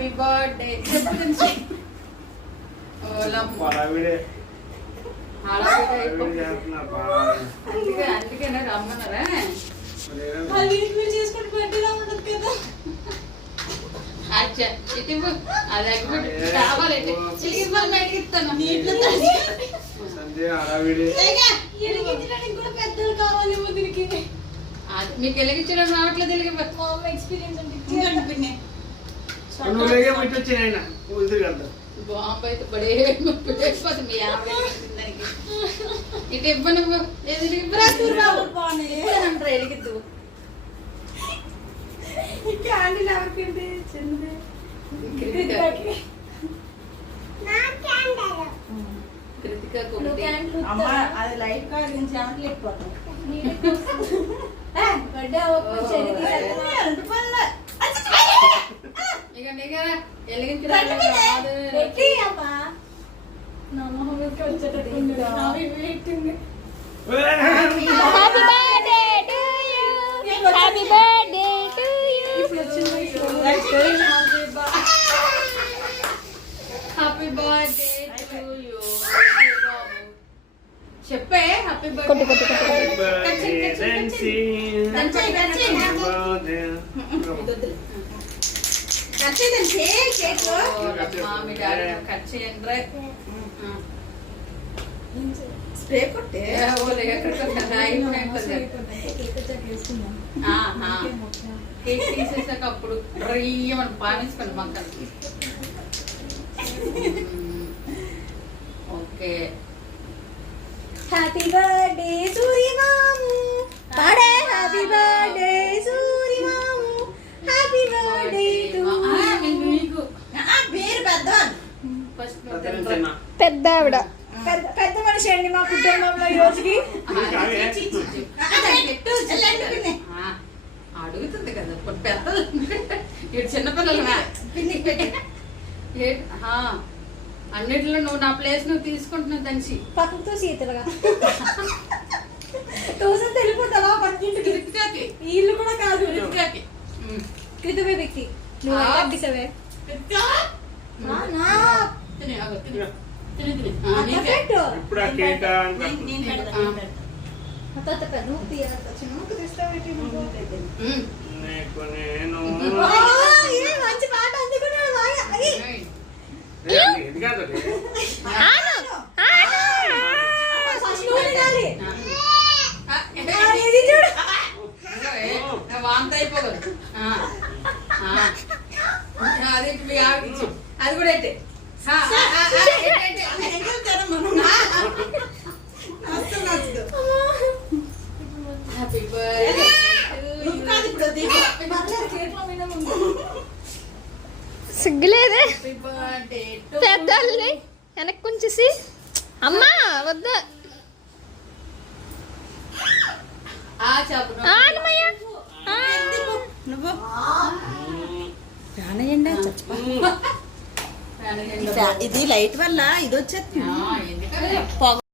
Happy birthday చెప్పండి. అందుకేనా రమ్మన్నారా? చేసుకుని బర్త్డే ఉండదు కదా. అచ్చా ఇటు అది కావాలి ఇస్తాను. కూడా పెద్దలు కావాలి దీనికి. మీకు వెలిగించడం రావట్లేదు. ఎక్స్పీరియన్స్ బాంబు అయితే బడే మీ ఆవిడ ఇటు ఇవ్వ నువ్వు ఎలిగిద్దు. క్యాండిల్ ఎవరికండి? అది లైట్ కార్డ్ నుంచి ఆంటీ లేకపోతాం. చెప్పే హ్యాపీ బర్త్డే. స్ప్రే కొట్టే కేక్ తీసేసాక అప్పుడు డ్రైయమని పానించుకోండి మొక్కలకి. ఓకే హ్యాపీ బర్త్డే సూర్యమాము పాడే. హ్యాపీ బర్త్డే సూర్యమాము. హ్యాపీ బర్త్డే మీకు పేరు పెద్దవాళ్ళు. పెద్ద ఆవిడ పెద్ద మనిషి అండి మా కుటుంబంలో ఈ రోజుకి. అడుగుతుంది కదా పెద్దలు. ఇటు చిన్నపిల్లలు అన్నిట్లో నువ్వు నా ప్లేస్ నువ్వు తీసుకుంటున్నావు దంచి పక్కతో సీతలుగా తోసం తెలిపోతావా పక్కింటికి. రితికాకి ఇల్లు కూడా కాదు. రితికాకి కృతమే వ్యక్తి నువ్వు అడ్డిసవే. మంచి పాట అందుకున్నాడు. వాంత అయిపోగలదు. అది మీ ఆవిడ అది కూడా అయితే హ్యాపీ బర్త్డే. సిగ్గులేదే పెద్దల్ని వెనక్కి ఉంచేసి. అమ్మా వద్దా ఇది లైట్ వల్ల ఇది వచ్చేది.